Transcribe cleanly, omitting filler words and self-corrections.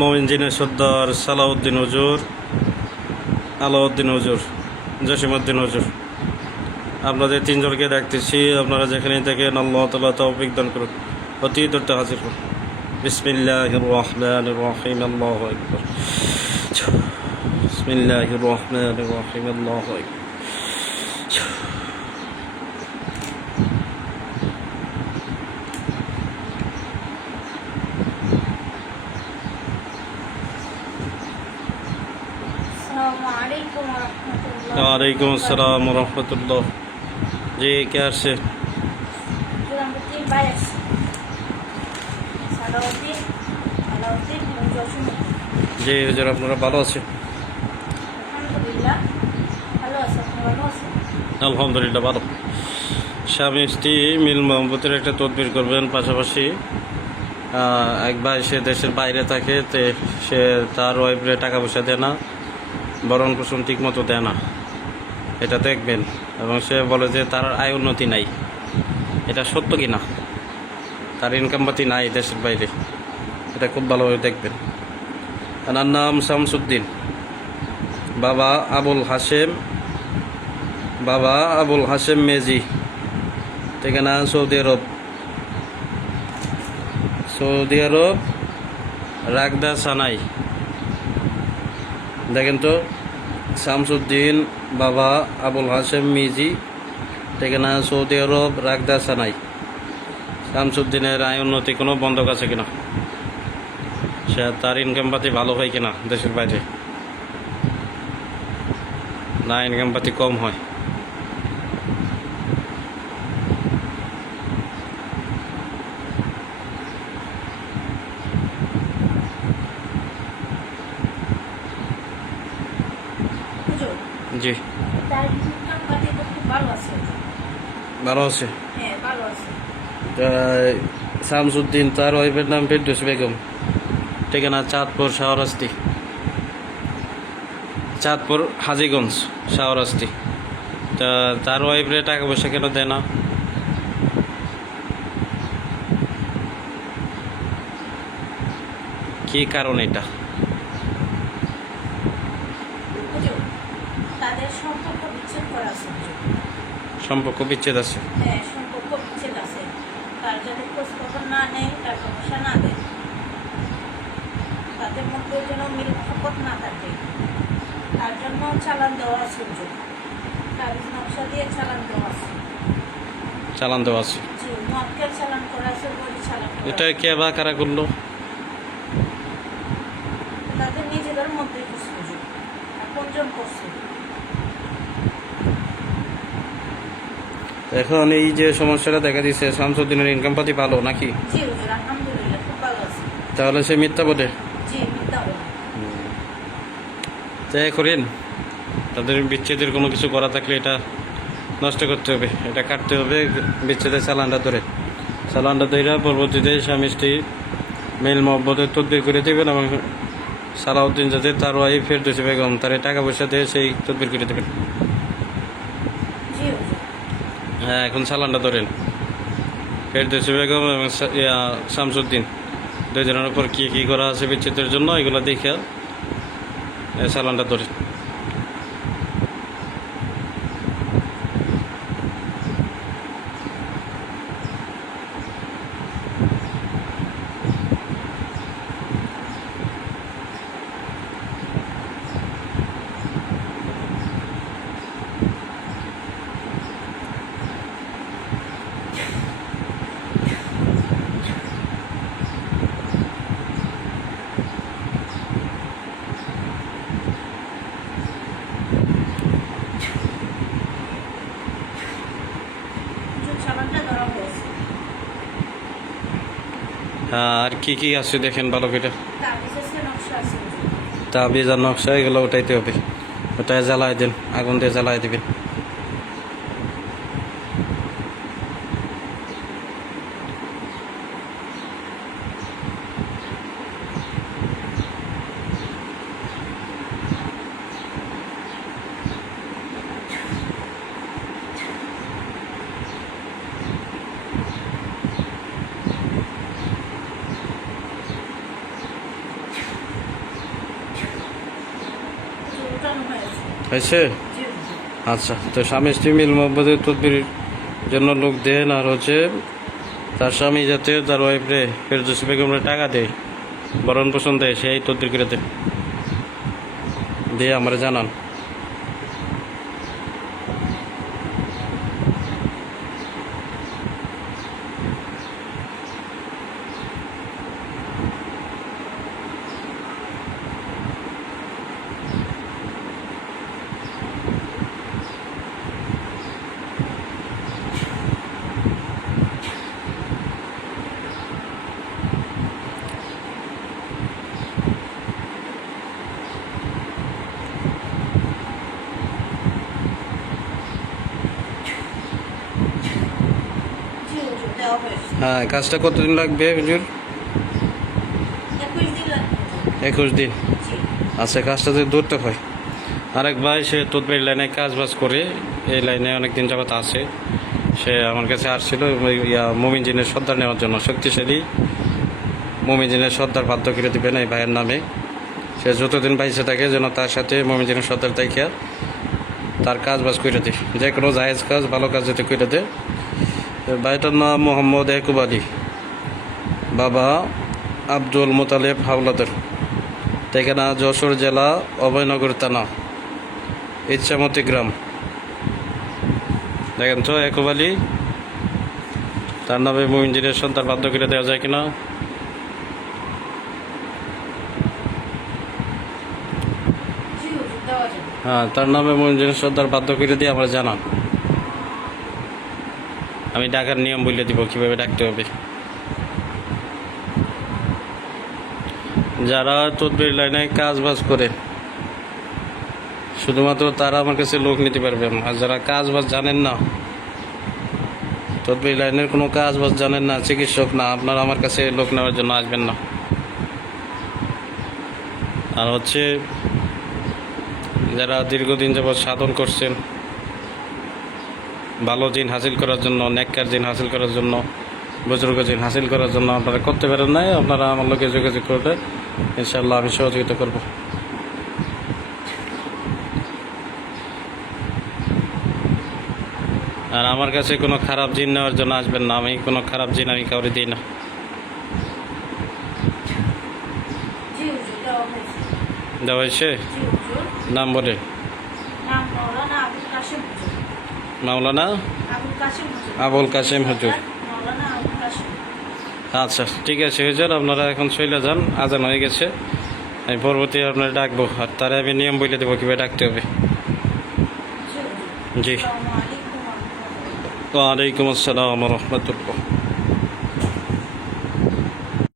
মমিনজিনের সর্দার সালাউদ্দিন হুজুর, আলাউদ্দিন হুজুর, জসিমউদ্দিন হুজুর, আপনাদের তিনজনকে দেখতেছি। আপনারা যেখানেই থাকেন আল্লাহ তাআলা তৌফিক দান করুন, অতি দ্রুত হাজির করুন। বিসমিল্লাহির রহমানির রহিম, আল্লাহু আকবার। বিসমিল্লাহির রহমানির রহিম, আল্লাহু আকবার। वालेकुम अस्सलाम वरहमतुल्लाह। जी क्या से जी হুজুর, আপনারা ভালো আছেন? আলহামদুলিল্লাহ ভালো। স্বামী স্ত্রী মিল মোহাম্মতের একটা তদবির করবেন। পাশাপাশি এক ভাই সে দেশের বাইরে থাকে, সে তার ওয়াইফরে টাকা পয়সা দেয় না, ভরণ পোষণ ঠিক মতো দেয় না, এটা দেখবেন। এবং সে বলে যে তার আয় উন্নতি নাই। এটা সত্য কি না? তার ইনকাম পাতি নাই দেশের বাইরে, এটা খুব ভালোভাবে দেখবেন। তার নাম শামসুদ্দিন, বাবা আবুল হাশেম মেজি, ঠিকানা সৌদি আরব রাগদা সানাই। দেখেন তো, শামসুদ্দিন, বাবা আবুল হাশেম মিজি, ঠিকানা সৌদি আরব রাগদা সানাই। শামসুদ্দিনের আয় উন্নতি কোনো বন্ধক আছে কিনা, সে তার ইনকাম পাতি ভালো হয় কিনা দেশের বাইরে, না ইনকাম পাতি কম হয়। জি ভালো আছে। শামসুদ্দিন, তার ওয়াইফের নাম ফেরদৌস বেগম, ঠিকানা চাঁদপুর হাজীগঞ্জ শাহরাস্তি। তার ওয়াইফরে টাকা পয়সা কেন দেয় না? কি কারণ এটা? সম্পর্ক বিচ্ছেদ আছে। তার যদি খোঁজ খবর না নেয়, টাকা পয়সা না দেয়, তাদের মধ্যে যেন মিল খপত না থাকে, তার জন্য চালান দেওয়া আছে। তাবিজ নকশা দিয়ে চালান দেওয়া আছে। জি, মক্কেল চালান করা আছে, বড়ি চালান করা আছে। এটা কে বা কারা করলো? তাদের নিজেদের মধ্যে কিছু আপনজন করছে। এখন এই যে সমস্যাটা দেখা দিচ্ছে, শামসুদ্দিনের ইনকাম পাতি ভালো নাকি? জি হুজুর, আলহামদুলিল্লাহ খুব ভালো আছে। তাহলে সে মিথ্যা বলে? জি, মিথ্যা বলে। তাই করেন, তাদের বিচ্ছেদের কোনো কিছু করা থাকলে এটা নষ্ট করতে হবে, এটা কাটতে হবে। বিচ্ছেদের চালানটা ধরে পরবর্তীতে স্বামী স্ত্রী মেল মহব্বতের তদবির করে দেবেন। এবং সালাউদ্দিন যাতে তার ওয়াইফ ফেরদৌসী বেগম, তার টাকা পয়সা দিয়ে সেই তদবির করে দেবেন। হ্যাঁ, এখন চালানটা ধরেন। ফেরদৌসী বেগম এবং শামসুদ্দিন দুজনের উপর কী করা আছে বিচ্ছেদের জন্য, এগুলো দেখে চালানটা ধরেন। আর কি আছে দেখেন ভালো করে। তাবিজ আর নকশা এগুলো উঠাইতে হবে, ওটাই জ্বালাই দেন, আগুন দিয়ে জ্বালাই দেবেন। হয়েছে? জি হুজুর। আচ্ছা, তো স্বামী স্ত্রী মিল মহব্বতের তদবির জন্য লোক দেন, আর হচ্ছে তার স্বামী যাতে তার ওয়াইফরে ফেরদৌসী বেগমরে টাকা দেয়, ভরণ পোষণ দেয়, সেই তদবির করে দেন, দিয়ে আমার জানান। জি হুজুর, দেওয়া হয়েছে। হ্যাঁ, কাজটা কতদিন লাগবে হুজুর? 21 দিন লাগবে হুজুর। 21 দিন। জি। আচ্ছা, কাজটা যদি ধরতে হয়, আরেক ভাই সে তদবির লাইনে কাজ বাজ করে, এই লাইনে অনেক দিন যাবত আছে, সে আমার কাছে আসছিল মুমিন জিনের সর্দার নেওয়ার জন্য। শক্তিশালী মুমিন জিনের সর্দার বাধ্য করে দেবেন এই ভাইয়ের নামে। সে যতদিন বাইসে থাকে যেন তার সাথে মুমিন জিনের সর্দার দেখিয়া তার কাজ বাজ করে দেয়, যে কোনো জায়েজ কাজ, ভালো কাজ যাতে করে দেয়। ভাইটার নাম মোহাম্মদ ইয়াকুব আলী, বাবা আব্দুল মোতালেব হাওলাদার, ঠিকানা যশোর জেলা অভয়নগর থানা, ইচ্ছামতি গ্রাম। দেখেন তো ইয়াকুব আলী, তার নামে মুমিন জিনের সন্তান বাধ্য করে দেওয়া যায় কিনা? জি হুজুর, দেওয়া যাবে। হ্যাঁ, তার নামে মুমিন জিনের সন্তান বাধ্য করে দিয়ে আমরা জানান। আমি ডাকার নিয়ম বলে দিব, কীভাবে ডাকতে হবে। যারা তদবির লাইনে কাজ বাজ করে শুধুমাত্র তারা আমার কাছে লোক নিতে পারবেন, আর যারা কাজ বাজ জানেন না, তদবির লাইনের কোনো কাজ বাজ জানেন না, চিকিৎসক না, আপনারা আমার কাছে লোক নেওয়ার জন্য আসবেন না। আর হচ্ছে যারা দীর্ঘদিন যাবৎ সাধন করছেন ভালো জিন হাসিল করার জন্য, নেককার জিন হাসিল করার জন্য, বুজুর্গ জিন হাসিল করার জন্য, আপনারা করতে পারেন নাই, আপনারা আমার লোকে যোগাযোগ করলে ইনশাআল্লাহ আমি সহযোগিতা করব। আর আমার কাছে কোনো খারাপ জিন নেওয়ার জন্য আসবেন না, আমি কোনো খারাপ জিন আমি কাউরে দিই না। জি হুজুর, দেওয়া হয়েছে। দেওয়া হয়েছে? জি হুজুর। নাম বলে? নাম মাওলানা আবুল কাশেম হুজুর। মাওলানা আবুল কাশেম হুজুর। আবুল কাশেম হুজুর। মাওলানা আবুল কাশেম। আচ্ছা, ঠিক আছে হুজুর, আপনারা এখন চলে যান, আজান হয়ে গেছে। আমি পরবর্তী আপনারা ডাকবো, আর তারা আমি নিয়ম বলে দেবো কীভাবে ডাকতে হবে। জি হুজুর। জি। আসসালামু আলাইকুম ওয়া রাহমাতুল্লাহ। ওয়ালাইকুম আসসালাম রহমতুল্লাহ।